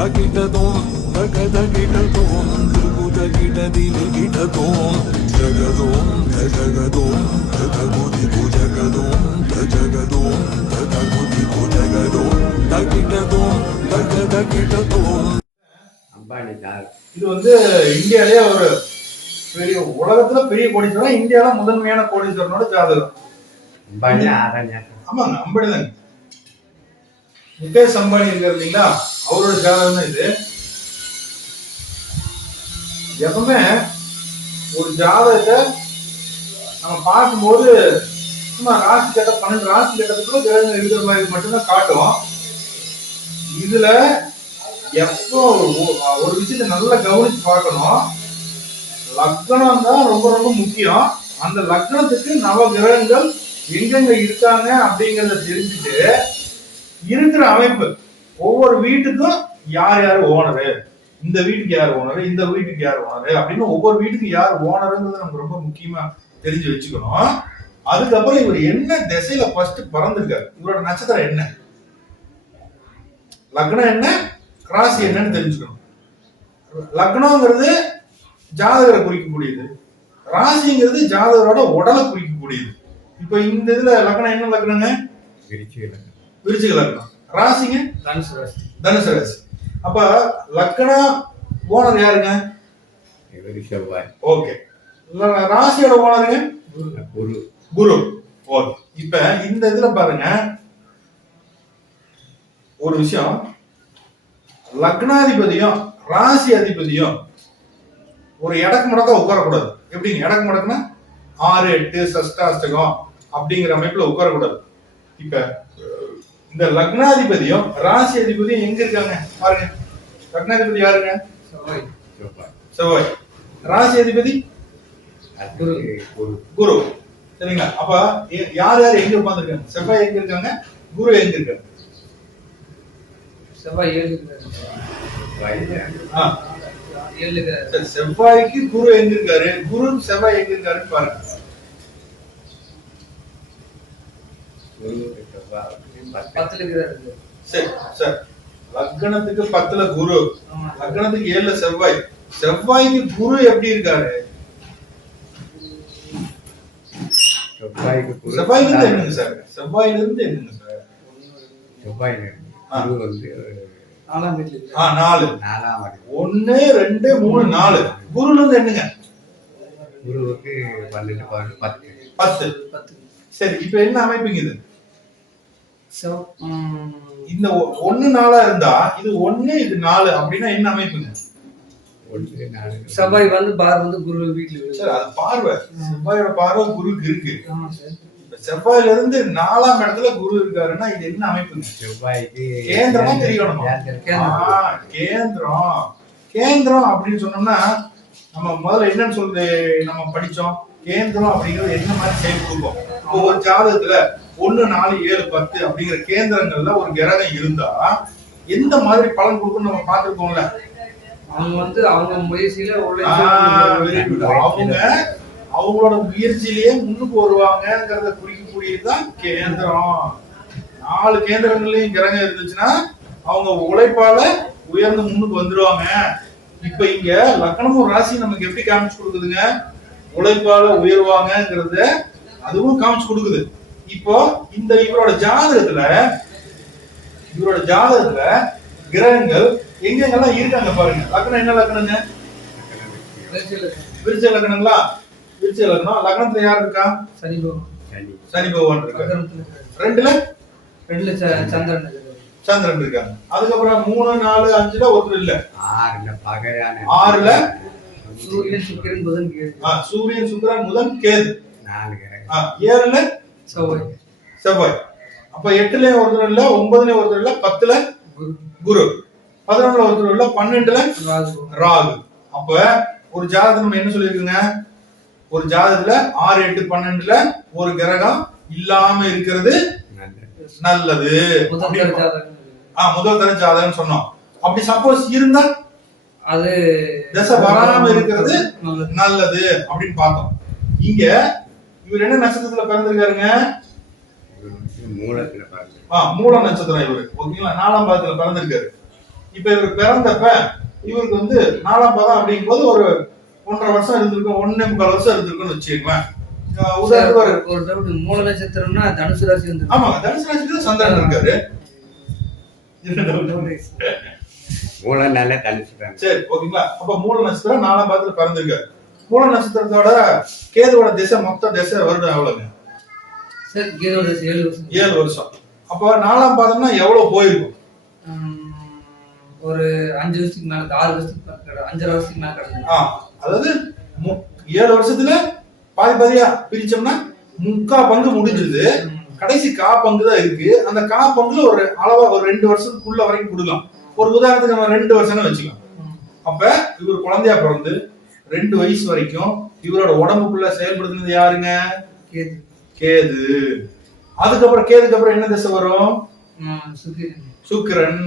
தகிடதோம் தகதகிடதோம் திருகுதகிடதிலிகிடதோம் ஜகதோம் தஜகதோம் ததகுதி குஜகதோம் தஜகதோம் ததகுதி குஜகதோம் தகிடதோம் தகதகிடதோம். இது வந்து இந்தியாலே ஒரு பெரிய உலகத்துல பெரிய கோடீஸ்வரன், இந்தியால முதன்மையான கோடீஸ்வரனோட ஜாதகம். ஆமாங்க, அம்பனிதாங்க. முகேஷ் அம்பானி இருக்காரு இல்லைங்களா, அவரோட ஜாதகம் தான் இது. எப்பவுமே ஒரு ஜாதகத்தை நம்ம பார்க்கும்போது சும்மா ராசி கட்ட 12 ராசி கட்டத்துக்குள்ள கிரகங்கள் இருக்கிற மாதிரி மட்டும்தான் காட்டும். இதுல எப்போ ஒரு விஷயத்தை நல்லா கவனிச்சு பார்க்கணும். லக்னம் தான் ரொம்ப ரொம்ப முக்கியம். அந்த லக்னத்துக்கு நவ கிரகங்கள் எங்கெங்க இருக்காங்க அப்படிங்கறத தெரிஞ்சுட்டு இருக்கிற அமைப்பு, ஒவ்வொரு வீட்டுக்கும் யார் யார் ஓனரு, இந்த வீட்டுக்கு யார் ஓனரு, இந்த வீட்டுக்கு யார் ஓனரு அப்படின்னு ஒவ்வொரு வீட்டுக்கும் யார் ஓனருங்கிறது நமக்கு ரொம்ப முக்கியமா தெரிஞ்சு வச்சுக்கணும். அதுக்கப்புறம் இவர் என்ன திசையில ஃபர்ஸ்ட் பிறந்திருக்காரு, இவரோட நட்சத்திரம் என்ன, லக்னம் என்ன, ராசி என்னன்னு தெரிஞ்சுக்கணும். லக்னம்ங்கிறது ஜாதகரை குறிக்கக்கூடியது, ராசிங்கிறது ஜாதகரோட உடலை குறிக்கக்கூடியது. இப்ப இந்த இதுல லக்னம் என்ன லக்னங்க? விருச்சிக லக்னம். ராசிங்க தனுசு ராசி. அப்ப லக்னம் ஓனர் யாருங்க? ஓகே. ராசியோட ஓனருங்க குரு. ஓகே. இப்ப இந்த இதுல பாருங்க ஒரு விஷயம், லக்னாதிபதியும் ராசி அதிபதியும் ஒரு எடக்கு முடக்க உட்காரக்கூடாது. எப்படிங்க எடக்கு முடக்குன்னா 6 8 சஷ்டாஷ்டகம் அப்படிங்கிற அமைப்புல உட்காரக்கூடாது. இப்ப இந்த லக்னாதிபதியும் ராசி அதிபதியும் எங்க இருக்காங்க பாருங்க. லக்னாதிபதி யாருங்க? செவ்வாய். ராசி அதிபதி குரு. சரிங்களா? அப்ப யார் யார் எங்க உட்கார்ந்துருக்காங்க? செவ்வாய் எங்க இருக்காங்க, குரு எங்க இருக்காங்க? செவ்வாய்க்கு குரு எங்க இருக்காரு, குரு செவ்வாய் எங்க இருக்காரு பாருங்க. லக்னத்துக்கு 10ல குரு, லக்னத்துக்கு 7ல செவ்வாய். செவ்வாய்க்கு குரு எப்படி இருக்காரு? செவ்வாயில இருந்து என்னங்க சார்? செவ்வாயில இருந்து என்னங்க சார்? செவ்வாயில குரு வந்து 4 1 2 3 4. குருல இருந்து என்னங்க? குருவுக்கு 10. சரி, இப்ப என்ன அமைப்புங்க இது? இந்த 1 4 இருந்தா இது 1 இது 4 அப்படின்னா என்ன அமைப்புங்க? செவ்வாய் வந்து பார்வை வந்து குரு வீட்டுல. சார் அது பார்வை, செவ்வாயோட பார்வை குருக்கு இருக்கு. செவ்வாயில இருந்து 4ஆம் இடத்துல குரு இருக்காருன்னா இது என்ன அமைப்புங்க? செவ்வாய்க்கு கேந்திரமா தெரியணும். கேந்திரம் அப்படின்னு சொன்னோம்னா நம்ம முதல்ல என்னன்னு சொல்லி நம்ம படிச்சோம். கேந்திரம் அப்படிங்கிறது என்ன மாதிரி செயல் கொடுக்கும்? ஒரு ஜாதகத்துல 1 4 7 10 அப்படிங்கிற கேந்திரங்கள்ல ஒரு கிரகம் இருந்தா எந்த மாதிரி பலன் கொடுக்கும் நம்ம பார்த்துருக்கோம்ல. அவங்க வந்து அவங்க முயற்சியில அவங்க அவங்களோட முயற்சியிலேயே முன்னுக்கு வருவாங்கிறத குறிக்கக்கூடியதுதான் கேந்திரம். 4 கேந்திரங்களையும் கிரகம் இருந்துச்சுன்னா அவங்க உழைப்பால உயர்ந்து முன்னுக்கு வந்துருவாங்க. இப்ப இங்க லக்னமும் ராசி நமக்கு எப்படி காமிச்சு கொடுக்குதுங்க? உழைப்பால உயர்வாங்கிறத அதுவும் காமிச்சு கொடுக்குது. இப்போ இந்த இவரோட ஜாதகத்துல கிரகங்கள் எங்கெங்கெல்லாம் இருக்காங்க பாருங்க. லக்னம் என்ன லக்னங்க? விருச்சிக லக்னங்களா? விருச்சிக லக்னம். லக்னத்துல யார் இருக்கா? சனி பகவான் இருக்காங்க. 2ல சந்திரன் இருக்காங்க. அதுக்கப்புறம் 3 4 5ல ஒருத்தர் இல்ல. 6ல சூரியன் சுக்கிரன் புதன் கேது. 7ல செவ்வாய். அப்ப 8ல ஒருத்தர் இல்ல, 9ல ஒருத்தர் இல்ல, 10ல குரு, 11ல ஒருத்தர் இல்ல, 12ல ராகு. அப்ப ஒரு ஜாதகம் நம்ம என்ன சொல்லிருக்குங்க? ஒரு ஜாதகத்துல 6 8 12ல ஒரு கிரகம் இல்லாம இருக்கிறது நல்லது. முதல் தர ஜாதகம் சொன்னோம். அப்படி சப்போஸ் இருந்தா அது தசை வராம இருக்கிறது நல்லது அப்படின்னு பார்த்தோம். இங்க இவர் என்ன நட்சத்திரத்துல பிறந்திருக்காருங்க? மூல நட்சத்திரம் இவரு. ஓகேங்களா? 4ஆம் பாதத்துல பிறந்திருக்காரு. இப்ப இவர் பிறந்தப்ப இவருக்கு வந்து 4ஆம் பாதம் அப்படிங்கும் போது ஒரு 1.5 வருஷம் இருந்திருக்கும், 1.25 வருஷம் இருந்திருக்கும்னு வச்சுக்கோங்களேன். உதாரணத்துக்கு ஒரு டவுட், மூல நட்சத்திரம்னா தனுசு ராசி வந்து. ஆமா, தனுசு ராசிக்கு சந்திரன் இருக்காரு. மூல நல்ல தனுசு. சரி, ஓகேங்களா. அப்ப மூல நட்சத்திரம் 4ஆம் பாதத்துல பிறந்திருக்காரு. மூல நட்சத்திரத்தோட கேதுவோட திசை மொத்த திசை வருடம் எவ்வளவுங்க? சரி, கேதுவோட திசை 7 வருஷம். 7 வருஷம். அப்ப 4ஆம் பாதம்னா எவ்வளவு போயிருக்கும்? ஒரு 5 வருஷத்துக்கு மேல, 6 வருஷத்துக்கு மேல, 5 வருஷத்துக்கு மேல கடந்து. அதாவது 7 வருஷத்துல பாதியா பிரிச்சோம்னா 3/4 பங்கு முடிஞ்சிருது. கடைசி 1/4 பங்கு தான் இருக்கு. அந்த 1/4 பங்குல ஒரு அளவா ஒரு 2 வருஷத்துக்குள்ள வரைக்கும் கொடுக்கலாம். ஒரு உதாரணத்துக்கு நம்ம 2 வருஷம்னு வச்சுக்கலாம். அப்ப இவர் குழந்தையா பிறந்து 2 வயசு வரைக்கும் இவரோட உடம்புக்குள்ள செயல்படுத்துனது யாருங்க? கேது. அதுக்கப்புறம் கேதுக்கு அப்புறம் என்ன திசை வரும்? சுக்கிரன்.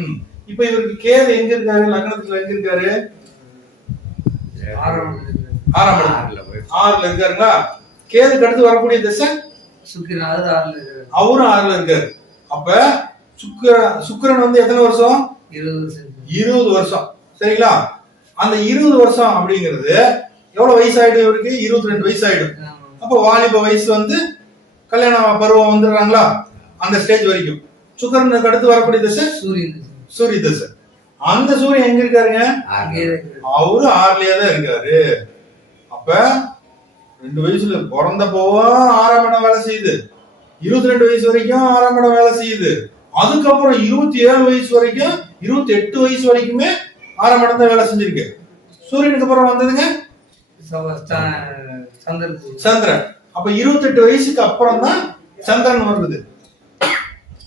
இப்ப இவருக்கு கேது எங்க இருக்காரு? லக்னத்துல எங்க இருக்காரு? 6ல இருக்காருங்களா? கேதுக்கு அடுத்து வரக்கூடிய திசை சுக்கிரன், அவரும் 6ல இருக்காரு. அப்ப சுக்கிரன் வந்து எத்தனை வருஷம்? 20 வருஷம். சரிங்களா? அந்த 20 வருஷம் அப்படிங்கிறது எவ்வளவு வயசு ஆயிடும் இவருக்கு? 22 வயசு ஆயிடும். அப்ப வாலிப வயசு வந்து கல்யாண பருவம் வந்துடுறாங்களா? அந்த ஸ்டேஜ் வரைக்கும். சுக்கிரனுக்கு அடுத்து வரக்கூடிய திசை சூரிய திசை. அந்த சூரியன் எங்க இருக்காருங்க? அவரு 6லயே தான் இருக்காரு. அப்ப 2 வயசுல பிறந்தப்போ 6ஆம் இடம் வேலை செய்யுது. 22 வயசு வரைக்கும் 6ஆம் இடம் வேலை செய்யுது. அதுக்கப்புறம் 27 வயசு வரைக்கும் 28 வயசு வரைக்குமே 6ஆம் இடம் தான் வேலை செஞ்சிருக்கு. சூரியனுக்கு அப்புறம் வந்ததுங்க சந்திரன். அப்ப 28 வயசுக்கு அப்புறம் தான் சந்திரன் வருது,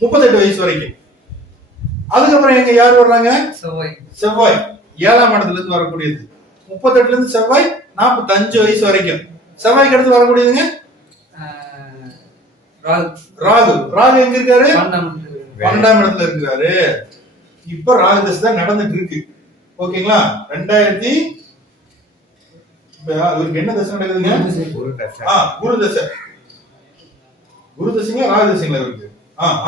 38 வயசு வரைக்கும். அதுக்கப்புறம் எங்க யார் வர்றாங்க? செவ்வாய் 7ஆம் இடத்துல இருந்து வரக்கூடியது. 38ல இருந்து செவ்வாய் 45 வயசு வரைக்கும். செவ்வாய்க்கு அடுத்து வரக்கூடியதுங்க ராகு எங்க இருக்காரு? 12ஆம் இடத்துல இருக்காரு. இப்ப ராகு தசை தான் நடந்துட்டு இருக்கு. ஓகேங்களா? 2000 இவருக்கு என்ன தசை நடக்குதுங்க? குரு தசை. குரு தசைங்களா ராகு தசைங்களா இவருக்கு?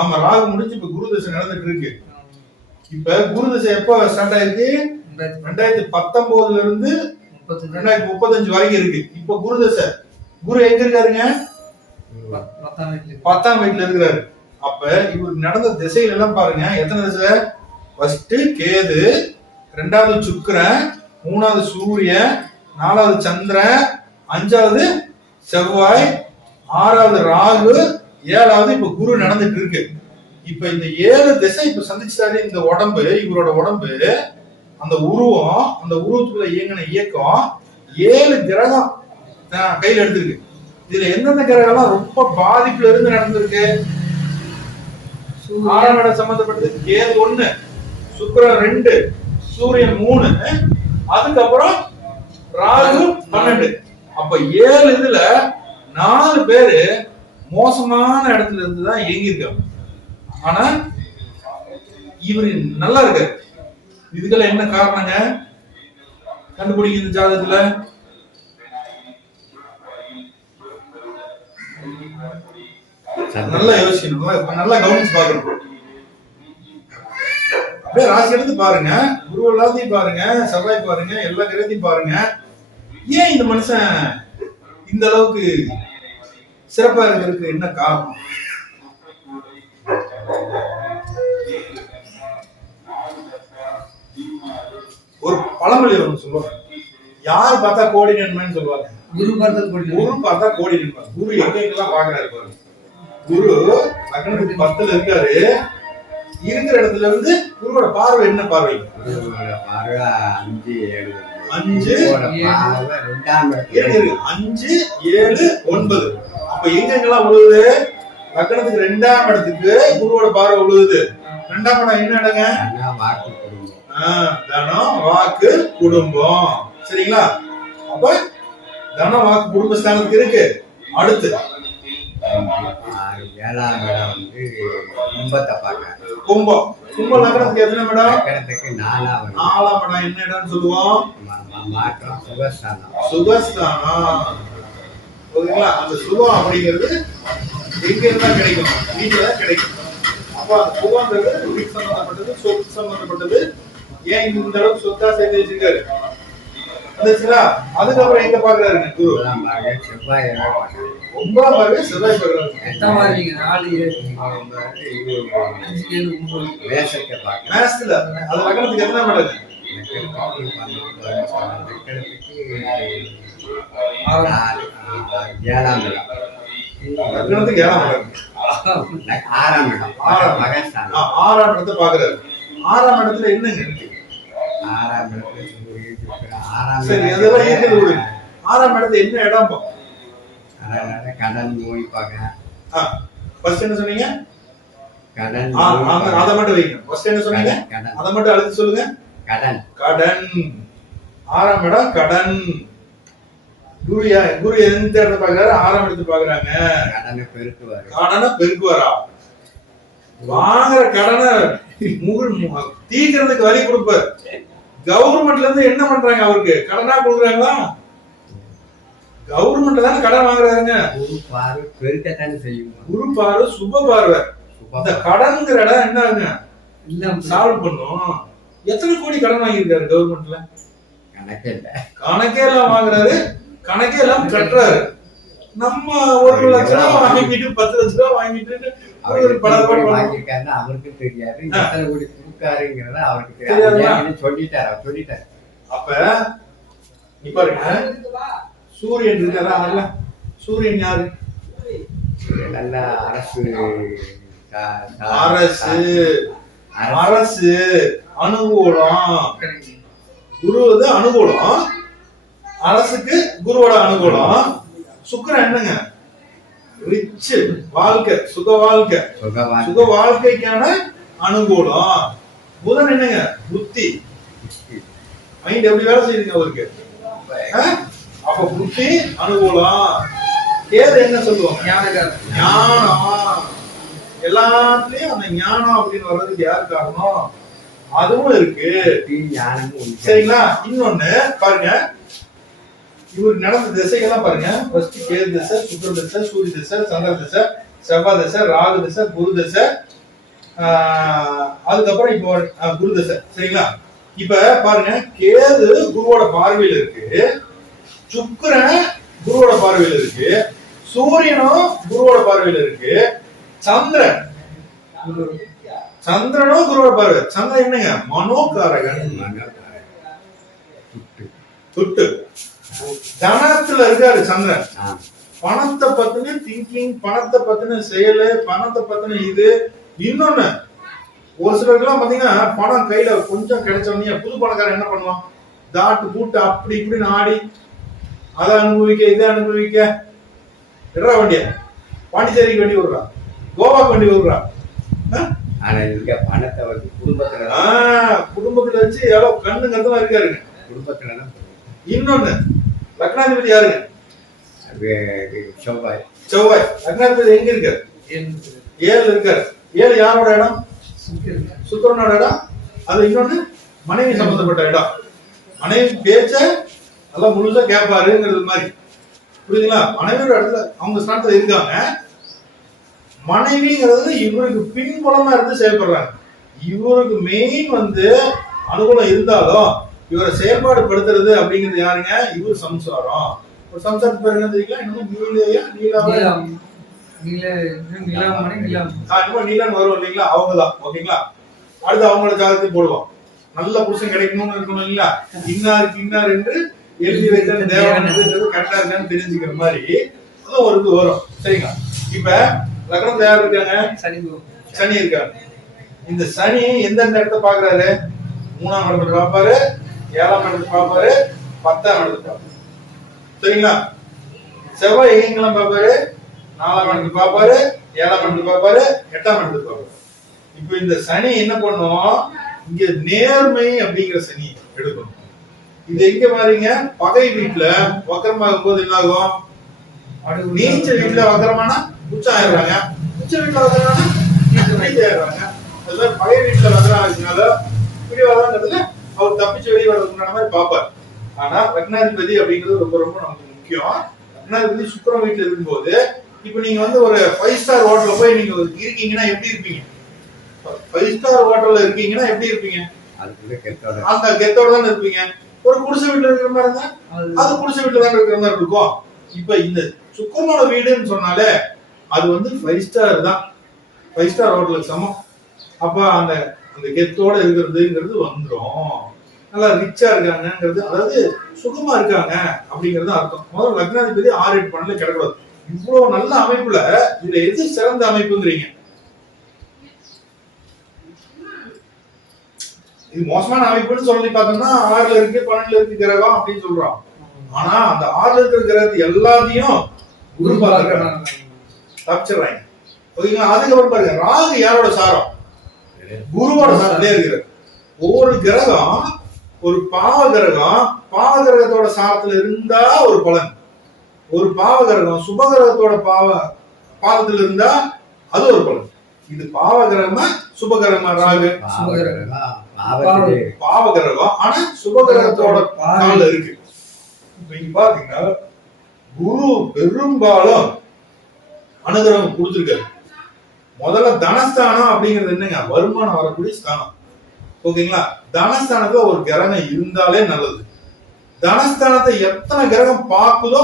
ஆமா, ராகு முடிஞ்சு இப்ப குரு தசை நடந்துட்டு இருக்கு. இப்ப குரு தசை எப்ப ஸ்டார்ட் ஆயிருக்கு? 2019ல இருந்து 2035 வரைக்கும் இருக்கு. இப்ப குரு தசை. குரு எங்க இருக்காருங்க? 10ஆம் வீட்டுல இருக்கிறாரு. அப்ப இவருக்கு நடந்த திசைகள் எல்லாம் பாருங்க. எத்தனை திசை? ஃபர்ஸ்ட் கேது, 2வது சுக்கிரன், 3வது சூரியன், 4வது சந்திரன், 5வது செவ்வாய், 6வது ராகு, 7வது இப்ப குரு நடந்துட்டு இருக்கு. இப்ப இந்த 7 திசை இப்ப சந்திச்சாரு. இந்த உடம்பு, இவரோட உடம்பு, அந்த உருவம், அந்த உருவத்துக்குள்ள இயங்கின இயக்கம் 7 கிரகம் கையில எடுத்திருக்கு. இதுல எந்தெந்த கிரகம்லாம் ரொம்ப பாதிப்புல இருந்து நடந்திருக்கு? 6ஆம் இடம் சம்பந்தப்பட்டது கேது 1, சுக்கிரன் 2, சூரியன் 3, அதுக்கப்புறம் ராகு 12. அப்ப 7 இதுல 4 பேரு மோசமான இடத்துல இருந்து தான் இயங்கியிருக்காங்க. ஆனா இவரு நல்லா இருக்காரு. இதுக்கெல்லாம் என்ன காரணங்க? கண்டுபிடிக்க இந்த ஜாதகத்துல நல்லா யோசிக்கணும், நல்லா கவனிச்சு பாக்கணும். அப்படியே ராசி எடுத்து பாருங்க, குரு எல்லாத்தையும் பாருங்க, செவ்வாய் பாருங்க, எல்லா கிரகத்தையும் பாருங்க. ஏன் இந்த மனுஷன் இந்த அளவுக்கு சிறப்பா இருக்கிறதுக்கு என்ன காரணம்? ஒரு பழமொழி ஒன்று சொல்லுவாங்க, யார் பார்த்தா கோடி நன்மைன்னு சொல்லுவாங்க. குரு பார்த்தா கோடி நன்மை. குரு எங்கெல்லாம் பாக்குறாரு பாருங்க. குரு லக்னத்துக்கு 10ல இருக்காரு. இருக்கிற இடத்துல இருந்து குருவோட பார்வை என்ன பார்வை? 5, 7, 9. அப்ப எங்கெல்லாம் விழுவுது? லக்னத்துக்கு 2ஆம் இடத்துக்கு குருவோட பார்வை விழுவுது. 2ஆம் இடம் என்ன இடங்க? தனம், வாக்கு, குடும்பம். சரிங்களா? அப்ப தனம், வாக்கு, குடும்ப ஸ்தானத்துக்கு இருக்கு. அடுத்து 7ஆம் இடம் வந்து கும்பத்தை பார்க்க. கும்பம். கும்பம் லக்னத்துக்கு எத்தனை இடம்? லக்னத்துக்கு 4ஆம் இடம். என்ன இடம்னு சொல்லுவோம்? மாற்றம், சுகஸ்தானம். சுகஸ்தானம். ஓகேங்களா? அந்த சுகம் அப்படிங்கிறது எங்க இருந்தா கிடைக்கும்? வீட்டுல தான் கிடைக்கும். அப்ப அந்த சுகம்ன்றது வீட்டு சம்பந்தப்பட்டது, சொத்து சம்பந்தப்பட்டது, ஏன் இந்த அளவுக்கு சொத்தா சேர்த்து வச்சிருக்காரு? வந்துச்சுங்களா? அதுக்கப்புறம் எங்க பாக்குறாருங்க குரு? செவ்வாய் 9ஆம் பார்வை செவ்வாய் பார்க்கறாரு. எத்தனை நீங்க 4 வேஷத்தை பார்க்க மேஸ்ல அது லக்னத்துக்கு எத்தனை மாடல்? 7ஆம் இடம். லக்னத்துக்கு 7ஆம் மாடல். 6ஆம் இடம். மகஸ்தானம். 6ஆம் இடத்தை பாக்குறாரு. 6ஆம் இடத்துல என்னங்க இருக்கு? 6ஆம் இடத்துல சரி, அதெல்லாம் இருக்குது விடு. 6ஆம் இடத்துல என்ன இடம்? அதனால கடன் நோய் பார்க்க. ஃபர்ஸ்ட் என்ன சொன்னீங்க? கடன். அத மட்டும் வைங்க. ஃபர்ஸ்ட் என்ன சொன்னீங்க? அத மட்டும் அழுத்தி சொல்லுங்க. கடன். கடன். 6ஆம் இடம் கடன். குரு எந்த இடத்தை பாக்குறாரு? 6ஆம் இடத்தை பாக்குறாங்க. கடனை பெருக்குவாரு. கடனை பெருக்குவாரா? வாங்குற கடனை தீக்கிறதுக்கு வழி கொடுப்பாரு. கவர்மெண்ட்ல இருந்து என்ன பண்றாங்க? அவருக்கு கடனா கொடுக்குறாங்களா? கவர்மெண்ட் தானே கடன் வாங்குறாங்க. குரு பார்வை பெருக்கத்தானே செய்யும். குரு பார்வை சுப பார்வை. இந்த கடன்ங்கிற இடம் என்னங்க சால்வ் பண்ணும். எத்தனை கோடி கடன் வாங்கியிருக்காரு கவர்மெண்ட்ல? கணக்கே இல்ல. கணக்கே எல்லாம் வாங்குறாரு, கணக்கே எல்லாம் கட்டுறாரு. நம்ம 1 லட்சம் ரூபாய் வாங்கிட்டு 10 லட்சம் ரூபாய் வாங்கிட்டு வாங்கிருக்காருன்னா அவருக்கு தெரியாது. எத்தனை கோடி கொடுக்காருங்கிறத அவருக்கு தெரியாது. சொல்லிட்டாரு. அப்ப நீ பாருங்க, சூரியன் இருக்காரா? சூரியன் யாரு? நல்ல அரசு அரசு அனுகூலம். குரு வந்து அனுகூலம். அரசுக்கு குருவோட அனுகூலம். சுக்கிரன் என்னங்க? ரிச் வாழ்க்கை, சுக வாழ்க்கை. சுக வாழ்க்கைக்கான அனுகூலம். புதன் என்னங்க? புத்தி. மைண்ட் எப்படி வேலை செய்யுதுங்க அவருக்கு? அப்ப புத்தி அனுகூலம். கேது என்ன சொல்லுவாங்க? ஞானம். எல்லாத்துலயும் அந்த ஞானம் அப்படின்னு வர்றதுக்கு யார் காரணம்? அதுவும் இருக்கு. சரிங்களா? இன்னொன்னு பாருங்க, இவருக்கு நடந்த திசைகள்லாம் பாருங்க. ஃபர்ஸ்ட் கேது திசை, சுக்கிர திசை, சூரிய திசை, சந்திர திசை, செவ்வாய் திசை, ராகு திசை, குரு திசை, அதுக்கப்புறம் இப்போ குரு திசை. சரிங்களா? இப்ப பாருங்க, கேது குருவோட பார்வையில் இருக்கு, சுக்கிரன் குருவோட பார்வையில் இருக்கு, சூரியனும் குருவோட பார்வையில் இருக்கு, சந்திரனும் குருவோட பார்வை. சந்திரன் என்னங்க? மனோகாரகன். துட்டு தனத்துல இருக்காரு சந்திரன். பணத்தை பத்தின திங்கிங், பணத்தை பத்தின செயலு, பணத்தை பத்தின இது. இன்னொன்னு, ஒரு சிலருக்கு எல்லாம் பாத்தீங்கன்னா பணம் கையில கொஞ்சம் கிடைச்ச உடனே புது பணக்காரன் என்ன பண்ணுவான்? தாட்டு பூட்டு அப்படி இப்படின்னு ஆடி அதை அனுபவிக்க, இதை அனுபவிக்க. எடா வண்டிய பாண்டிச்சேரிக்கு வண்டி விடுறா, கோவாக்கு வண்டி விடுறா. ஆனா இங்க பணத்தை வந்து குடும்பத்துல வச்சு எவ்வளவு கண்ணுங்கிறதுலாம் இருக்காருங்க குடும்பத்துல. இன்னொன்னு, லக்னாதிபதி யாருங்க? செவ்வாய். செவ்வாய் லக்னாதிபதி எங்க இருக்காரு? 7 இருக்காரு. 7 யாரோட இடம்? சுக்கிரனோட இடம். அது இன்னொன்னு மனைவி சம்பந்தப்பட்ட இடம். மனைவி பேச்ச நல்லா முழுசா கேட்பாருங்கிறது மாதிரி. புரியுதுங்களா? மனைவியோட இடத்துல அவங்க ஸ்தானத்துல இருக்காங்க. மனைவிங்கிறது இவருக்கு பின்புலமா இருந்து செயல்படுறாங்க. இவருக்கு மெயின் வந்து அனுகூலம் இருந்தாலும் இவரை செயல்பாடு படுத்துறது அப்படிங்கிறது யாருங்க? இவர் சம்சாரம். ஒரு சம்சாரத்து பேர் என்ன தெரியுங்களா? இன்னும் நீலான்னு வரும் இல்லைங்களா? அவங்கதான். ஓகேங்களா? அடுத்து அவங்களோட ஜாதகத்தை போடுவோம். நல்ல புருஷன் கிடைக்கணும்னு இருக்கணும் இல்லைங்களா? இன்னாருக்கு இன்னார் என்று எழுதி வைத்த தேவன் கரெக்டா இருக்கான்னு தெரிஞ்சுக்கிற மாதிரி அதுவும் ஒரு இது வரும். சரிங்களா? இப்ப லக்னத்துல யார் இருக்காங்க? சனி இருக்காங்க. இந்த சனி எந்தெந்த இடத்தை பாக்குறாரு? 3ஆம் இடத்துல பாப்பாரு, 7ஆம் இடத்துல பாப்பாரு, 10ஆம் இடத்துல பாப்பாரு. சரிங்களா? செவ்வாய் எங்கெல்லாம் பாப்பாரு? 4ஆம் இடத்துல பாப்பாரு, 7ஆம் இடத்துல பாப்பாரு, 8ஆம் இடத்துல பாப்பாரு. இப்ப இந்த சனி என்ன பண்ணும்? இங்க நேர்மை அப்படிங்கிற சனி எடுக்கணும். இது எங்க பாருங்க, பகை வீட்டுல வக்கரமாகும் போது என்ன ஆகும்? நீச்ச வீட்டுல வக்கரமான உச்சம் ஆயிடுறாங்க, உச்ச வீட்டுல வக்கரமான நீச்ச ஆயிடுறாங்க. அதெல்லாம் பகை வீட்டுல வக்கரம் ஆகுதுனால பிடிவாதங்கிறதுல அவர் தப்பிச்சு வெளியே வர்றதுக்கு மாதிரி பார்ப்பார். ஆனா லக்னாதிபதி அப்படிங்கிறது ரொம்ப ரொம்ப நமக்கு முக்கியம். லக்னாதிபதி சுக்கிரன் வீட்டுல இருக்கும்போது இப்ப நீங்க வந்து ஒரு 5 ஸ்டார் ஹோட்டல்ல போய் நீங்க இருக்கீங்கன்னா எப்படி இருப்பீங்க? 5 ஸ்டார் ஹோட்டல்ல இருக்கீங்கன்னா எப்படி இருப்பீங்க? அந்த கெத்தோட தான் இருப்பீங்க. ஒரு குடிசை வீட்டுல இருக்கிற மாதிரி இருந்தா அது குடிசை வீட்டுல தான் இருக்கிற மாதிரி இருக்கும். இப்ப இந்த சுக்கரனோட வீடுன்னு சொன்னாலே அது வந்து 5 ஸ்டார் தான், 5 ஸ்டார் ஹோட்டலுக்கு சமம். அப்ப அந்த அந்த கெத்தோட இருக்கிறதுங்கிறது வந்துடும். நல்லா ரிச்சா இருக்காங்கிறது, அதாவது சுகமா இருக்காங்க அப்படிங்கிறது அர்த்தம். முதல்ல லக்னாதிபதி 6 8 12 கிடக்கூடாது. இவ்வளவு நல்ல அமைப்புல இதுல எது சிறந்த அமைப்புங்கிறீங்க? இது மோசமான அமைப்புன்னு சொல்லி பார்த்தோம்னா 6ல இருக்கு 12ல இருக்கு கிரகம் அப்படின்னு சொல்றோம். ஆனா அந்த 6ல இருக்கிற கிரகத்தை எல்லாத்தையும் குரு பார்க்கறாங்க, தப்பிச்சிடுறாங்க. ஓகேங்களா? அதுக்கப்புறம் பாருங்க, ராகு யாரோட சாரம்? குருவோட சாரத்திலே இருக்கிறது. ஒவ்வொரு கிரகம் ஒரு பாவ கிரகம் பாவ கிரகத்தோட சாரத்துல இருந்தா ஒரு பலன், ஒரு பாவ கிரகம் சுப கிரகத்தோட பாவத்துல இருந்தா அது ஒரு பலன். இது பாவ கிரகமா சுப கிரகமா? ராகு பாவ கிரகம், ஆனா சுப கிரகத்தோட கால இருக்கு. நீங்க பாத்தீங்கன்னா குரு பெரும்பாலும் அனுகிரகம் கொடுத்திருக்காரு. முதல்ல தனஸ்தானம் அப்படிங்கிறது என்னங்க? வருமானம் வரக்கூடிய ஸ்தானம். ஓகேங்களா? தனஸ்தானத்துல ஒரு கிரகம் இருந்தாலே நல்லது. தனஸ்தானத்தை எத்தனை கிரகம் பார்க்குதோ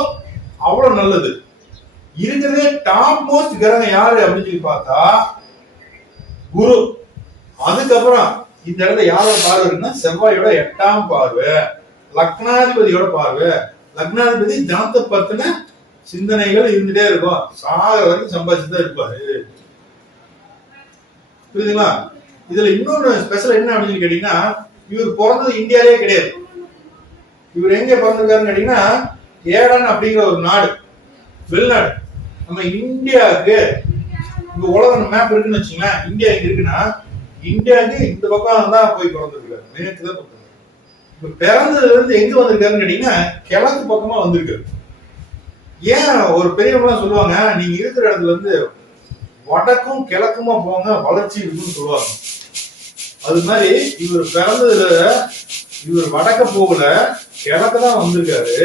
அவ்வளவு நல்லது. இருக்கிறதே டாப் மோஸ்ட் கிரகம் யாரு அப்படின்னு சொல்லி பார்த்தா குரு. அதுக்கப்புறம் இந்த இடத்துல யாரோட பார்வை இருக்குன்னா செவ்வாயோட 8ஆம் பார்வை, லக்னாதிபதியோட பார்வை. லக்னாதிபதி தனத்தை பத்தின சிந்தனைகள் இருந்துட்டே இருக்கும், சாக வரைக்கும் சம்பாதிச்சுதான் இருப்பாரு. புரியுதுங்களா? இதுல இன்னொன்னு ஸ்பெஷல் என்ன அப்படின்னு கேட்டீங்கன்னா, இவர் பிறந்தது இந்தியாலே கிடையாது. இவர் எங்க பிறந்திருக்காருன்னு கேட்டீங்கன்னா ஏடன் அப்படிங்கிற ஒரு நாடு, வெளிநாடு. நம்ம இந்தியாவுக்கு இங்க உலக மேப் இருக்குன்னு வச்சுங்களேன், இந்தியா இங்க இருக்குன்னா இந்தியாவுக்கு இந்த பக்கம் தான் போய் பிறந்திருக்காரு, மேற்கு தான் பக்கம். இப்ப பிறந்ததுல இருந்து எங்க வந்திருக்காருன்னு கேட்டீங்கன்னா கிழக்கு பக்கமா வந்திருக்காரு. ஏன் ஒரு பெரியவங்க சொல்லுவாங்க, நீங்க இருக்கிற இடத்துல இருந்து வடக்கும் கிழக்குமா போங்க வளர்ச்சி இருக்குன்னு சொல்லுவாங்க. அது மாதிரி இவர் பிறந்ததுல இவர் வடக்க போகல, கிழக்கு தான் வந்திருக்காரு.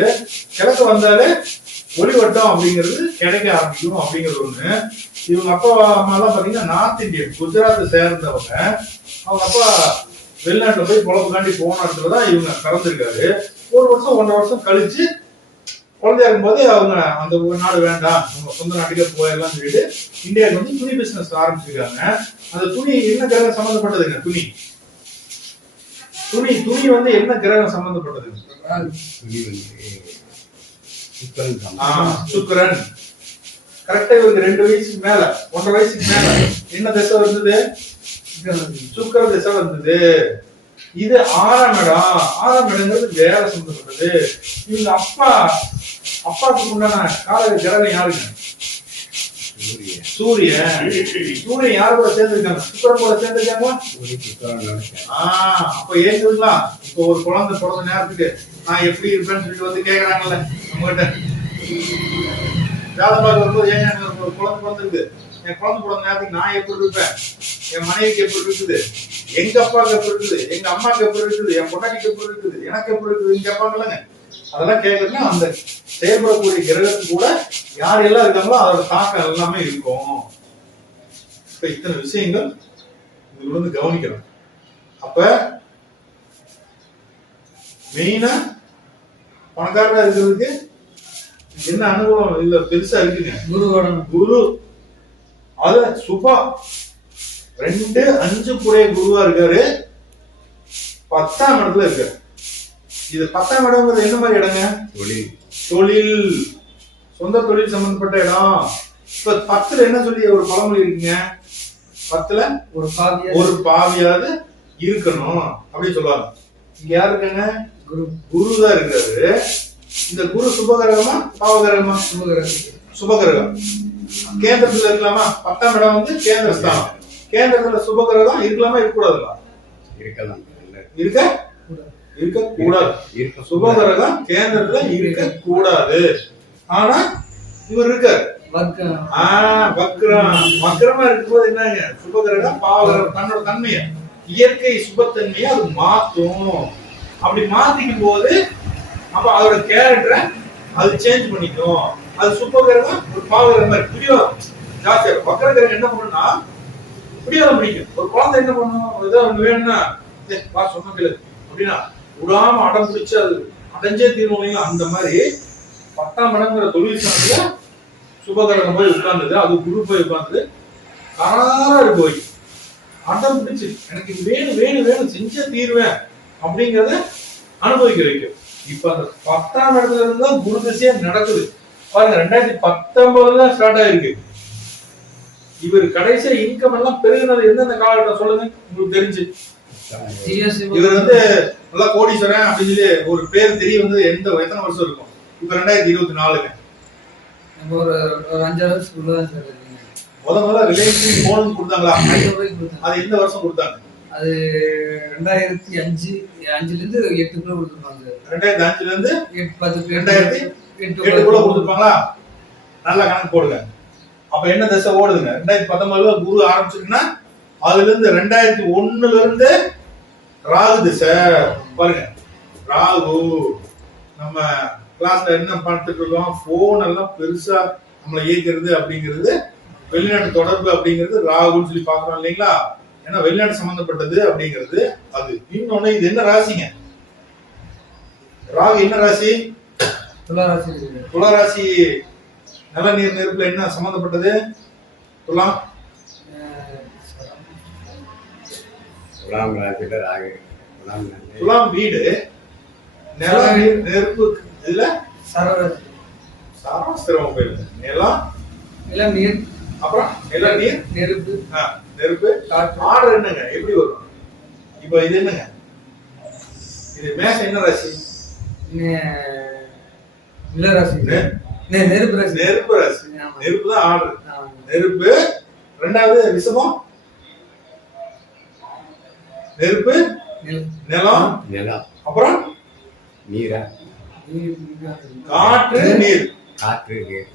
கிழக்கு வந்தாலே ஒளிவட்டம் அப்படிங்கிறது கிடைக்க ஆரம்பிக்கும் அப்படிங்கிறது ஒண்ணு. இவங்க அப்பா அம்மா எல்லாம் பாத்தீங்கன்னா நார்த் இந்தியன், குஜராத்தை சேர்ந்தவங்க. அவங்க அப்பா வெளிநாட்டுல போய் பொழப்புக்காண்டி போன இடத்துலதான் இவங்க பிறந்திருக்காரு. 1 வருஷம் 1.5 வருஷம் கழிச்சு குழந்தையா இருக்கும்போது அவங்க அந்த நாடு வேண்டாம், நம்ம சொந்த நாட்டுக்கே போயிடலாம் சொல்லிட்டு இந்தியாவுக்கு வந்து துணி பிசினஸ் ஆரம்பிச்சிருக்காங்க. அந்த துணி என்ன கிரகம் சம்பந்தப்பட்டதுங்க? துணி வந்து என்ன கிரகம் சம்பந்தப்பட்டது? சுக்கிரன். கரெக்டா இவருக்கு 2 வயசுக்கு மேல 1.5 வயசுக்கு மேல என்ன திசை வந்தது? சுக்கிர திசை வந்தது. இது 6ஆம் இடம். 6ஆம் இடங்கிறது வேற சம்பந்தப்பட்டது. இவங்க அப்பாவுக்கு உண்டான கால கிரகம் யாருங்க? சூரியன். சூரியன் யாரு கூட சேர்ந்திருக்காங்க? சுக்கிரன் கூட சேர்ந்திருக்காங்க. அப்ப ஏங்குதுங்களா? இப்போ ஒரு குழந்தை பிறந்த நேரத்துக்கு நான் எப்படி இருப்பேன்னு சொல்லிட்டு வந்து கேக்குறாங்கல்ல நம்ம கிட்ட. வேலை பார்க்க வரும்போது ஏன் ஒரு குழந்தை பிறந்திருக்கு, என் குழந்தை பிறந்த நேரத்துக்கு நான் எப்படி இருப்பேன், என் மனைவிக்கு எப்படி இருக்குது, எங்க அப்பாவுக்கு எப்படி இருக்குது, எங்க அம்மாவுக்கு எப்படி இருக்குது, என் பொண்டாட்டிக்கு எப்படி இருக்குது, எனக்கு எப்படி இருக்குது கேட்பாங்கல்லங்க. அதெல்லாம் கேட்கறதுன்னா அந்த செயல்படக்கூடிய கிரகத்துக்கு கூட யார் எல்லாம் இருக்காங்களோ அதோட தாக்கம் எல்லாமே இருக்கும். இப்ப இத்தனை விஷயங்கள் இதுல வந்து கவனிக்கணும். அப்ப மெயினா பணக்காரனா இருக்கிறதுக்கு என்ன அனுபவம் இல்ல பெருசா இருக்குங்க? குரு அது சுபா 2 5 கூடிய குருவா இருக்காரு, 10ஆம் இடத்துல இருக்காரு. இது 10ஆம் இடம்ங்கிறது என்ன மாதிரி இடங்க? தொழில், சொந்த தொழில் சம்பந்தப்பட்ட இடம். இப்ப 10ல என்ன சொல்லி ஒரு பழமொழி இருக்குங்க? 10ல ஒரு பாவியாவது இருக்கணும் அப்படின்னு சொல்லுவாங்க. இங்க யாரு இருக்காங்க? குரு தான் இருக்காரு. இந்த குரு சுபகிரகமா பாவகிரகமா? சுபகிரகம். கேந்திரத்துல இருக்கலாமா? 10ஆம் இடம் வந்து கேந்திர ஸ்தானம். கேந்திரத்துல சுபகிரகம் இருக்கலாமா இருக்கக்கூடாதுங்களா? இருக்க கூடாது. சுபகிரகம் கேந்திரத்துல இருக்க கூடாது. ஆனா இவர் இருக்காரு வக்ரமா இருக்கும்போது என்னங்க? சுபகிரகம் பாவகிரகம் தன்னோட தன்மையை, இயற்கை சுபத்தன்மையை அது மாத்தும். அப்படி மாத்திக்கும் போது அப்ப அதோட கேரக்டரை அது சேஞ்ச் பண்ணிக்கும். அது சுபகிரகம் ஒரு பாவகிரகம் மாதிரி பிடிவாதம் ஜாஸ்தியா. வக்ர கிரகம் என்ன பண்ணும்னா பிடிவாதம் பிடிக்கும். ஒரு குழந்தை என்ன பண்ணும்? ஏதோ ஒண்ணு வேணும்னா வா சொன்ன கேளு அப்படின்னா விடாம அடம் பிடிச்சு அது அடைஞ்சே தீர்வு. அந்த மாதிரி 10ஆம் இடங்கிற தொழில் சார்ந்த சுபகரணம் போய் உட்கார்ந்தது, அது குரு போய் உட்கார்ந்தது, கராரா இருக்கு போய் அடம் பிடிச்சு எனக்கு இது வேணும் வேணும் வேணும் செஞ்சே தீர்வேன் அப்படிங்கறத அனுபவிக்க வைக்கும். இப்ப அந்த 10ஆம் இடத்துல இருந்து தான் குரு திசையா நடக்குது பாருங்க. 2019 தான் ஸ்டார்ட் ஆயிருக்கு. இவர் கடைசியா இன்கம் எல்லாம் பெருகினது எந்தெந்த காலகட்டம் சொல்லுங்க உங்களுக்கு தெரிஞ்சு. இவர் வந்து நல்லா கோடீஸ்வரன் அப்படின்னு சொல்லி ஒரு பேர் தெரிய வந்து எத்தனை வருஷம் இருக்கும்? இப்ப 2024ங்க. ஒரு 5 வருஷத்துக்குள்ள முதல்ல ரிலையன்ஸ் போன் கொடுத்தாங்களா? அது எந்த வருஷம் கொடுத்தாங்க? அது 2005ல இருந்து 8க்குள்ள கொடுத்துருப்பாங்க. 2005ல இருந்து 2008 கொடுத்துருப்பாங்களா? நல்லா கணக்கு போடுங்க. அப்ப என்ன தசை ஓடுதுங்க? 2019ல குரு ஆரம்பிச்சிருக்குன்னா அதுல இருந்து 2001ல இருந்து ராகு திசை பாருங்க. ராகு நம்ம கிளாஸ்ல என்ன பார்த்துட்டு இருக்கோம்? போன் எல்லாம் பெருசா நம்மளை இயக்கிறது அப்படிங்கிறது, வெளிநாட்டு தொடர்பு அப்படிங்கிறது ராகுன்னு சொல்லி பாக்குறோம் இல்லைங்களா? ஏன்னா வெளிநாட்டு சம்பந்தப்பட்டது அப்படிங்கிறது அது. இன்னொன்னு இது என்ன ராசிங்க? ராகு என்ன ராசி? துளாராசி. துளாராசி நில நீர் நெருப்புல என்ன சம்பந்தப்பட்டது? துலாம் துலாம் வீடு நில நீர் நெருப்பு. இதுல சரவஸ்திரம் போயிடுது. நிலம் நிலம் நீர் அப்புறம் நில நீர் நெருப்பு நெருப்பு ஆர்டர் என்னங்க எப்படி வரும்? இப்ப இது என்னங்க? இது மேஷம் என்ன ராசி? நிலராசி. நெருப்பு ராசி. நெருப்பு ராசி. நெருப்பு தான் ஆர்டர். நெருப்பு. ரெண்டாவது ரிஷபம் நெருப்பு நிலம் நிலம் அப்புறம் நீரா காற்று நீர். காற்று நீர்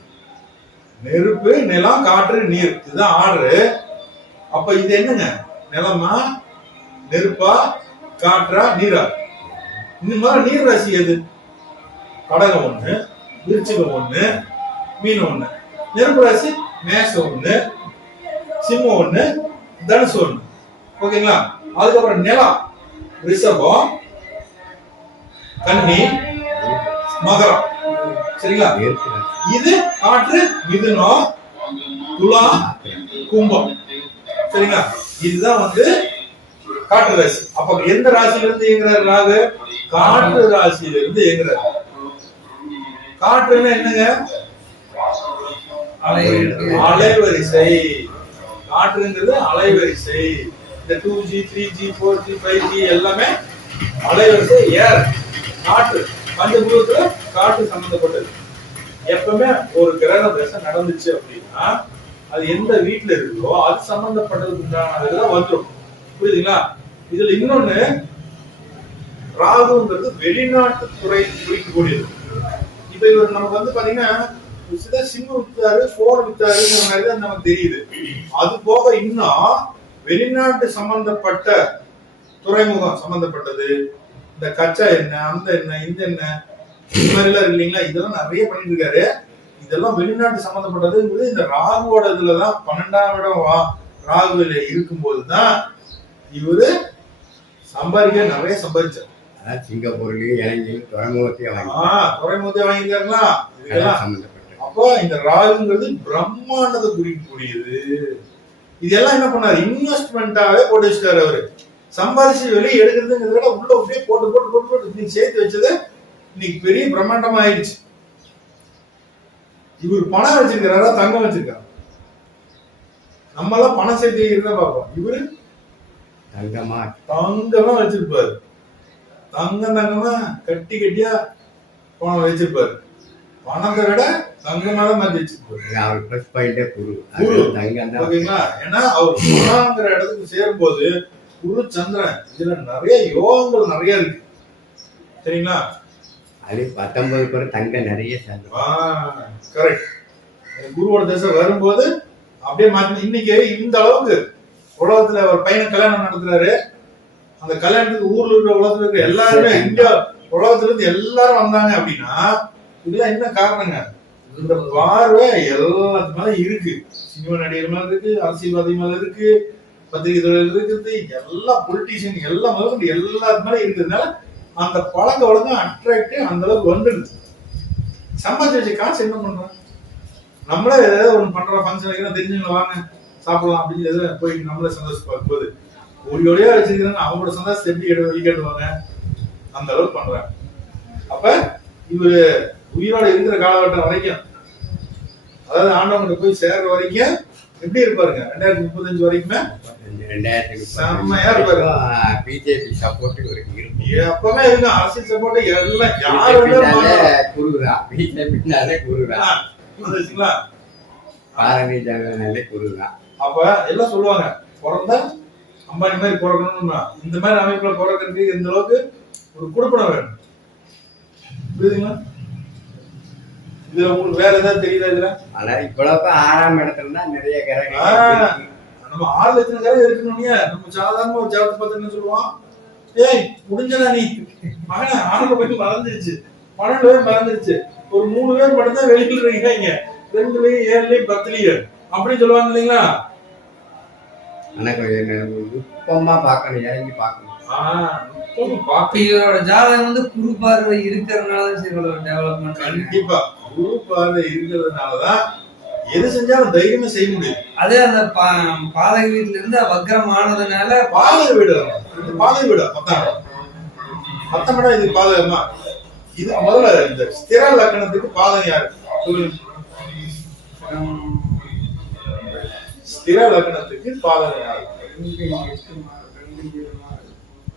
நெருப்பு நிலம் காற்று நீர் இதுதான் ஆர்டரு. அப்ப இது என்னங்க? நிலமா நெருப்பா காற்றா நீரா? இன்னும் நீர் ராசி எது? கடகம் 1, விருச்சிகம் 1, மீனம் 1. நெருப்பு ராசி மேஷம் 1, சிம்மம் 1, தனுசு 1. ஓகேங்களா? அதுக்கப்புறம் நிலம் ரிஷபம் கன்னி மகரம். சரிங்களா? இது காற்று மிதுனம் துலா கும்பம். சரிங்களா? இதுதான் வந்து காற்று ராசி. அப்ப எந்த ராசியில இருந்து இயங்குறாரு ராகு? காற்று ராசியில இருந்து இயங்குறாரு. காற்றுன்னா என்னங்க? அலைவரிசை. காற்றுங்கிறது அலைவரிசை. இந்த 2G 3G 4G 5G எல்லாமே அலைவரிசை. ஏர் காற்று பஞ்சபூதத்துல காற்று சம்பந்தப்பட்டது. எப்பவுமே ஒரு கிரக தசை நடந்துச்சு அப்படின்னா அது எந்த வீட்டுல இருக்கோ அது சம்பந்தப்பட்டதுக்கு உண்டானதுதான் வந்துடும். புரியுதுங்களா? இதுல இன்னொன்னு ராகுங்கிறது வெளிநாட்டு துறை குறிக்கக்கூடியது. இப்ப இவர் நமக்கு வந்து பாத்தீங்கன்னா சிம் வித்தாரு, போன் வித்தாருங்கிற மாதிரிதான் நமக்கு தெரியுது. அது போக இன்னும் வெளிநாட்டு சம்பந்தப்பட்ட துறைமுகம் சம்பந்தப்பட்டது, இந்த கச்சா என்ன, அந்த என்ன, இந்த என்ன, இந்த மாதிரி எல்லாம் இல்லைங்களா? இதெல்லாம் நிறைய பண்ணிட்டு இருக்காரு. இதெல்லாம் வெளிநாட்டு சம்பந்தப்பட்டதுங்கிறது இந்த ராகுவோட இதுலதான் 12ஆம் இடம் ராகுல இருக்கும்போதுதான் இவரு சம்பாதிக்க நிறைய சம்பாதிச்சார். சிங்கப்பூர்லயும் இலங்கையும் துறைமுகத்தையே வாங்கிருக்காங்களா? அப்போ இந்த ராகுங்கிறது பிரம்மாண்டத்தை குறிக்கக்கூடியது. இதெல்லாம் என்ன பண்ணாரு? இன்வெஸ்ட்மெண்டாவே போட்டு வச்சுட்டாரு. அவரு சம்பாதிச்சு வெளியே எடுக்கிறதுங்கிறத விட உள்ள அப்படியே போட்டு போட்டு போட்டு போட்டு இன்னைக்கு சேர்த்து வச்சது இன்னைக்கு பெரிய பிரம்மாண்டமா ஆயிடுச்சு. இவர் பணம் வச்சிருக்கிறாரா தங்கம் வச்சிருக்காரு? நம்ம எல்லாம் பணம் சேர்த்து வைக்கிறதா பார்ப்போம். இவரு தங்கமா வச்சிருப்பாரு. தங்கமா கட்டி கட்டியா பணம் வச்சிருப்பாரு. பணத்தை விட தங்கமாதான் மாத்தி வச்சிருப்பாரு. ஓகேங்களா? ஏன்னா அவர் பணங்கிற இடத்துக்கு சேரும் போது குரு சந்திரன் இதுல நிறைய யோகங்கள் நிறைய இருக்கு. சரிங்களா? அது 19 பேர் தங்க நிறைய கரெக்ட். குருவோட தசை வரும்போது அப்படியே மாத்தி இன்னைக்கு இந்த அளவுக்கு உலகத்துல ஒரு பையனை கல்யாணம் நடத்துறாரு. அந்த கல்யாணத்துக்கு ஊர்ல இருக்கிற உலகத்துல இருக்கிற எல்லாருமே இந்தியா உலகத்துல இருந்து எல்லாரும் வந்தாங்க அப்படின்னா இதெல்லாம் என்ன காரணங்க? இந்த பார்வை எல்லாத்து மேல இருக்கு. சினிமா நடிகர் மேல இருக்கு, அரசியல்வாதி மேல இருக்கு, பத்திரிகை தொழில் இருக்குது, எல்லா பொலிட்டீஷியன் எல்லாம் முதல்ல எல்லாத்து மேலே இருக்கிறதுனால அந்த பழக்க வழக்கம் அட்ராக்ட் அந்த அளவுக்கு வந்துடுது. சம்பாதிச்சு வச்ச காசு என்ன பண்றோம்? நம்மளே ஏதாவது ஒன்று பண்றோம், ஃபங்க்ஷன் வைக்கிறோம், தெரிஞ்சுங்களா வாங்க சாப்பிடலாம் அப்படின்னு எதாவது போயிட்டு நம்மளே சந்தோஷம் பார்க்கும்போது ஒளியோடையா வச்சிருக்கிறாங்க, அவங்களோட சந்தோஷத்தை எப்படி வெளிக்காட்டுவாங்க? அந்த அளவுக்கு பண்றாங்க. அப்ப இவரு உயிரோட இருக்கிற காலகட்டம் வரைக்கும், அதாவது ஆண்டவங்க போய் சேர்ற வரைக்கும் எப்படி இருப்பாருங்க? 2035 வரைக்குமே செம்மையா இருப்பாரு. பிஜேபி சப்போர்ட் இருக்கு, எப்பவுமே இருக்கு. அரசியல் சப்போர்ட் எல்லாம் யாரு குருதான், பிஜேபினாலே குருதான், பாரதிய ஜனதானாலே குருதான். அப்ப எல்லாம் சொல்லுவாங்க, பிறந்தா அம்பானி மாதிரி பிறக்கணும்னா இந்த மாதிரி அமைப்புல பிறக்கிறதுக்கு இந்த அளவுக்கு ஒரு குடுப்பனம் வேணும். புரியுதுங்களா? இதுல உங்களுக்கு வேற ஏதாவது தெரியுதா? இதுல ஆனா இவ்வளவு 6ஆம் இடத்துல தான் நிறைய கிரகம். நம்ம 6 லட்சம் கிரகம் இருக்கணும்னு நம்ம சாதாரண ஒரு ஜாதகத்தை பார்த்து என்ன சொல்லுவோம்? ஏய் முடிஞ்சதா நீ மகன 6ல போயிட்டு மறந்துருச்சு, 12 பேர் மறந்துருச்சு, ஒரு 3 பேர் மட்டும் தான் வெளியில இருக்கீங்க, 2லயும் 7லயும் 10லயும் அப்படின்னு சொல்லுவாங்க இல்லைங்களா? ஆனா நுட்பமா பார்க்கணும், இறங்கி பார்க்கணும். இவரோட ஜாதகம் வந்து குரு பார்வை இருக்கிறதுனால சரி டெவலப்மெண்ட். கண்டிப்பா குரு பார்வை இருக்கிறதுனாலதான் எது செஞ்சாலும் தைரியமா செய்ய முடியும். அதே அந்த பாதக வீட்டுல இருந்து வக்ரம் ஆனதுனால பாதக வீடு, பாதக வீடு 10ஆம் இடம். இது பாதகமா? இது முதல்ல இந்த ஸ்திர லக்னத்துக்கு பாதகம் யாரு? ஸ்திர லக்னத்துக்கு பாதகம் யாரு?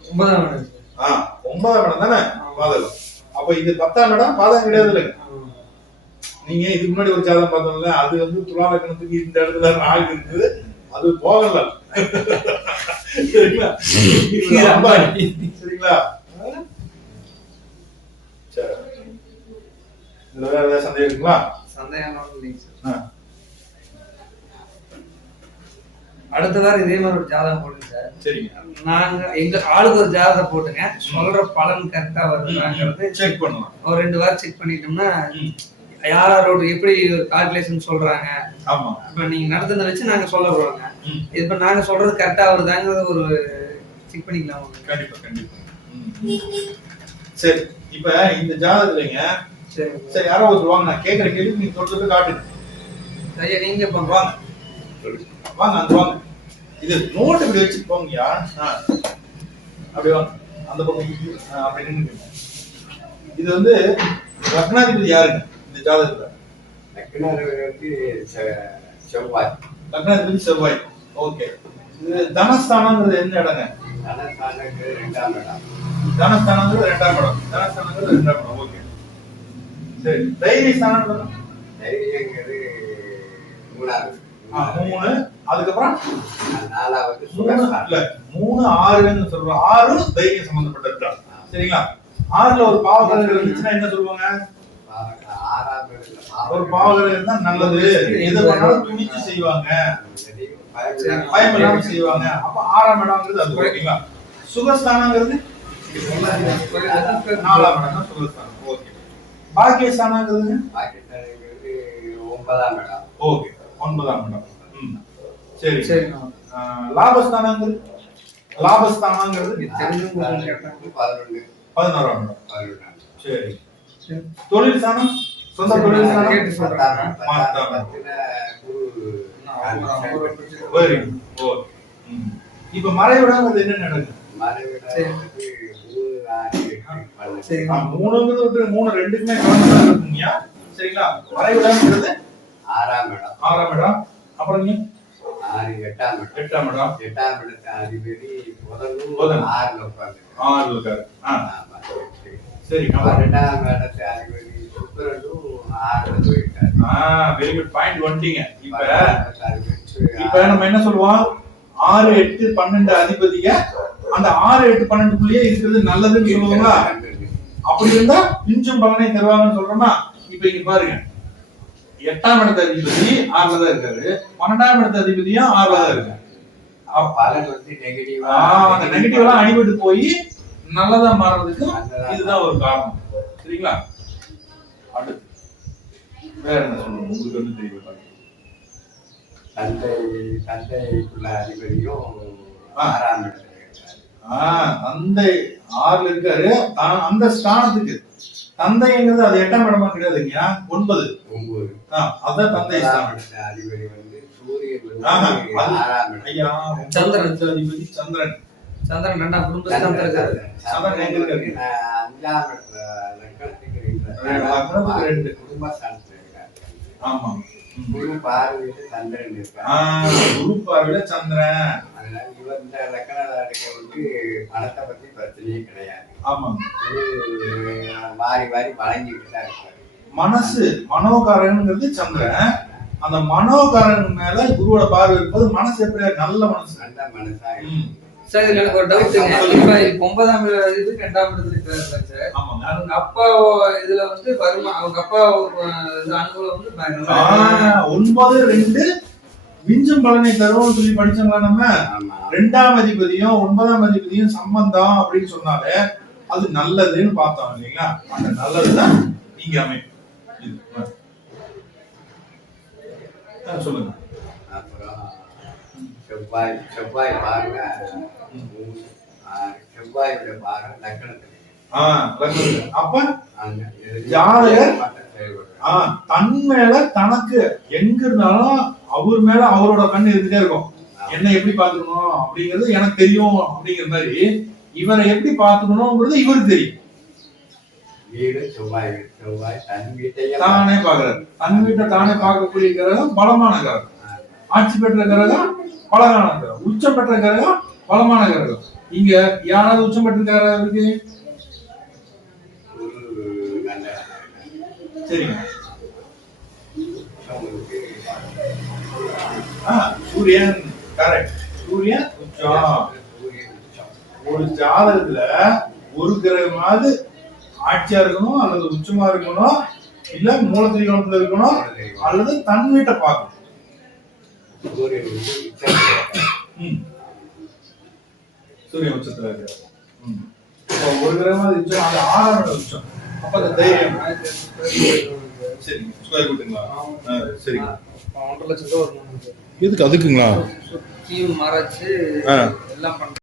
9ஆம் இடம். 9ஆம் இடம் தானே பாதகம். அப்ப இது 10ஆம் இடம் பாதகம் கிடையாது இல்லைங்க. நீங்க இதுக்கு முன்னாடி ஒரு ஜாதகம் பார்த்தோம்ல, அது வந்து துலா லக்னத்துக்கு இந்த இடத்துல ராகு இருக்குது, அது போகல. சரிங்களா? சரிங்களா? சரி, இதுல வேற ஏதாவது சந்தேகம் இருக்குங்களா? சந்தேகம் இல்லைங்க சார். அடுத்த வாரம் இதே மாதிரி ஒரு ஜாதகம் போடுங்க சார். சரிங்க. நாங்க எங்க ஆளுக்கு ஒரு ஜாதகம் போட்டுங்க, சொல்ற பலன் கரெக்டா வருதுங்கிறது செக் பண்ணலாம். ஒரு 2 வாரம் செக் பண்ணிட்டோம்னா யாரோட எப்படி கால்குலேஷன் சொல்றாங்க. ஆமா. இப்ப நீங்க நடந்ததை வச்சு நாங்க சொல்ல போறோங்க. இப்ப நாங்க சொல்றது கரெக்டா வருதாங்கிறத ஒரு செக் பண்ணிக்கலாம். கண்டிப்பா கண்டிப்பா. சரி, இப்ப இந்த ஜாதகத்துலங்க சரி யாரோ ஒருத்தர் வாங்க, நான் கேட்கிற கேள்வி நீங்க தொட்டு காட்டுங்க. ஐயா நீங்க வாங்க வாங்க அங்க வாங்க. இது நோட் இப்படி வச்சு போங்கயா. அப்படியே வாங்க அந்த பக்கம் அப்படி நின்னுங்க. இது வந்து லக்னாதிபதி யாருங்க இந்த ஜாதகத்துல? லக்னாதிபதி செவ்வாய். லக்னாதிபதி செவ்வாய். ஓகே. இது தனஸ்தானம்ங்கிறது என்ன இடங்க? தனஸ்தானங்கிறது 2ஆம் இடம். தனஸ்தானங்கிறது 2ஆம் இடம். தனஸ்தானங்கிறது 2ஆம் இடம். ஓகே. சரி, தைரிய ஸ்தானம்? தைரியங்கிறது 3ஆவது. 3. அதுக்கப்புறம் 4வது 3 இல்ல 3 6ன்னு சொல்றோம். 6 தைரியம் சம்பந்தப்பட்டது தான். சரிங்களா? 6ல ஒரு பாவகிரகம் இருந்துச்சுன்னா என்ன சொல்லுவாங்க? 6ஆம் இடத்துல ஒரு பாவகிரகம் இருந்தா நல்லது, எது பண்ணாலும் துணிச்சு செய்வாங்க, பயம் இல்லாம செய்வாங்க. அப்ப 6ஆம் இடம்ங்கிறது அது. ஓகேங்களா? சுகஸ்தானங்கிறது 4ஆம் இடம் தான் சுகஸ்தானம். ஓகே. பாக்கியஸ்தானங்கிறது 9ஆம் இடம். ஓகே, 9ஆம் இடம். சரி சரி. லாபஸ்தானங்கிறது 11. 11ஆம் இடம். சரி. தொழில் ஸ்தானம், சொந்த தொழில் ஸ்தானம் வெரி குட். இப்ப மறைவிடங்கிறது என்ன நடக்குது? மூணுங்கிறது விட்டு 3 ரெண்டுக்குமே கவனமா இருக்குங்கய்யா. சரிங்களா? மறைவிடங்கிறது 6ஆம் இடம். 6ஆம் இடம். அப்புறம் 8ஆம் இடம். 8ஆம் இடம். 8ஆம் இடத்து அதிபதி புதன் 6ல உட்கார்ந்து 6ல இருக்காரு. சரி. 2ஆம் இடத்து அதிபதி சுக்கிரனும் 6ல போயிட்டாரு. வெரி குட் பாயிண்ட் வந்துட்டீங்க. இப்ப நம்ம என்ன சொல்லுவோம்? 6, 8, 12 அதிபதிய அந்த 6, 8, 12க்குள்ளேயே இருக்கிறது நல்லதுன்னு சொல்லுவாங்களா? அப்படி இருந்தா பிஞ்சும் பலனை தருவாங்கன்னு சொல்றோமா? இப்ப இங்க பாருங்க, 8ஆம் இடத்து அதிபதி 6ல தான் இருக்காரு, 12ஆம் இடத்து அதிபதியும் 6ல தான் இருக்காரு. பலன் வந்து நெகட்டிவா, அந்த நெகட்டிவ் எல்லாம் அடிபட்டு போய் நல்லதா மாறுறதுக்கு இதுதான் ஒரு காரணம். சரிங்களா? அடுத்து வேற என்ன சொல்லணும்? உங்களுக்கு வந்து தெரியும். தந்தைக்குள்ள அதிபதியும் 6ஆம் இடத்துல இருக்காரு. தந்தை 6ல இருக்காரு. அந்த ஸ்தானத்துக்கு தந்தைங்கிறது அது 8ஆம் இடமா கிடையாதுங்க, 9. அதான் தந்தை ஸ்தானம். அதிபதி வந்து சூரியன் ஐயா, சந்திரன் அதிபதி சந்திரன். சந்திரன் 2ஆம் குடும்பஸ்தானத்துல இருக்காரு. சந்திரன் எங்க இருக்காரு? 5ஆம் இடத்துல லக்னத்துக்கு 2 குடும்பஸ்தானத்துல இருக்காரு. ஆமா. குரு பார்வையில சந்திரன் இருக்காரு. குரு பார்வையில சந்திரன். அதனால இவர் இந்த லக்னத்துக்கு வந்து பணத்தை பத்தி பிரச்சனையே கிடையாது. ஆமா. மாறி மாறி வழங்கிட்டு தான் இருக்காரு. மனசு மனோகாரங்கிறது சந்திரன். அந்த மனோகாரன் மேல குருவோட பார்வை இருப்பது மனசு எப்படி நல்ல மனசு, நல்ல மனசா. சார் இதுல எனக்கு ஒரு டவுட். இப்ப 9ஆம் இது 2ஆம் இடத்துல இருக்காரு சார். ஆமாங்க. அவங்க அப்பா இதுல வந்து அவங்க அப்பா அனுகூலம் வந்து 9-2 விஞ்சும் பலனை தருவோம்னு சொல்லி படிச்சோங்களா நம்ம. 2ஆம் அதிபதியும் 9ஆம் அதிபதியும் சம்பந்தம் அப்படின்னு சொன்னாலே அது நல்லதுன்னு பார்த்தோம் இல்லைங்களா. அந்த நல்லதுதான் இங்க அமைப்பு. சொல்லுங்க. அப்புறம் செவ்வாய் பாருங்க, செவ்வாயோட பாருங்க லக்னத்துக்கு. அப்ப ஜாதகர் தன் மேல தனக்கு எங்க இருந்தாலும் அவர் மேல அவரோட கண் இருந்துட்டே இருக்கும். என்ன எப்படி பாத்துக்கணும் அப்படிங்கிறது எனக்கு தெரியும் அப்படிங்கிற மாதிரி இவரை எப்படி பாத்துக்கணும்ங்கிறது இவருக்கு தெரியும். வீடு செவ்வாய் தன் வீட்டையே தானே பாக்குறாரு. தன் வீட்டை தானே பார்க்கக்கூடிய கிரகம் பலமான கிரகம். ஆட்சி பெற்ற கிரகம் பலமான கிரகம். உச்சம் பெற்ற கிரகம் பலமான கிரகம். இங்க யாராவது உச்சம் பெற்ற கிரகம் இருக்கு? சரிங்க. சூரியன் கரெக்ட். சூரியன் உச்சம். ஒரு ஜாதகத்துல ஒரு கிரகமாவது ஆட்சியா இருக்கணும், அல்லது உச்சமா இருக்கணும், இல்ல மூலத்திரிகோணத்துல இருக்கணும், அல்லது தன் வீட்டை பார்க்கணும். சூரியன் உச்சத்துல இருக்காரு. ஒரு கிரகமாவது உச்சம், அது 6ஆம் இடம் உச்சம். அப்ப அந்த தைரியம். சரி, ஸ்கொயர் கூட்டுங்களா? சரிங்க. 1.5 லட்சம் ரூபாய் எதுக்கு? அதுக்குங்களா? சுத்தி மறைச்சு எல்லாம் பண்ற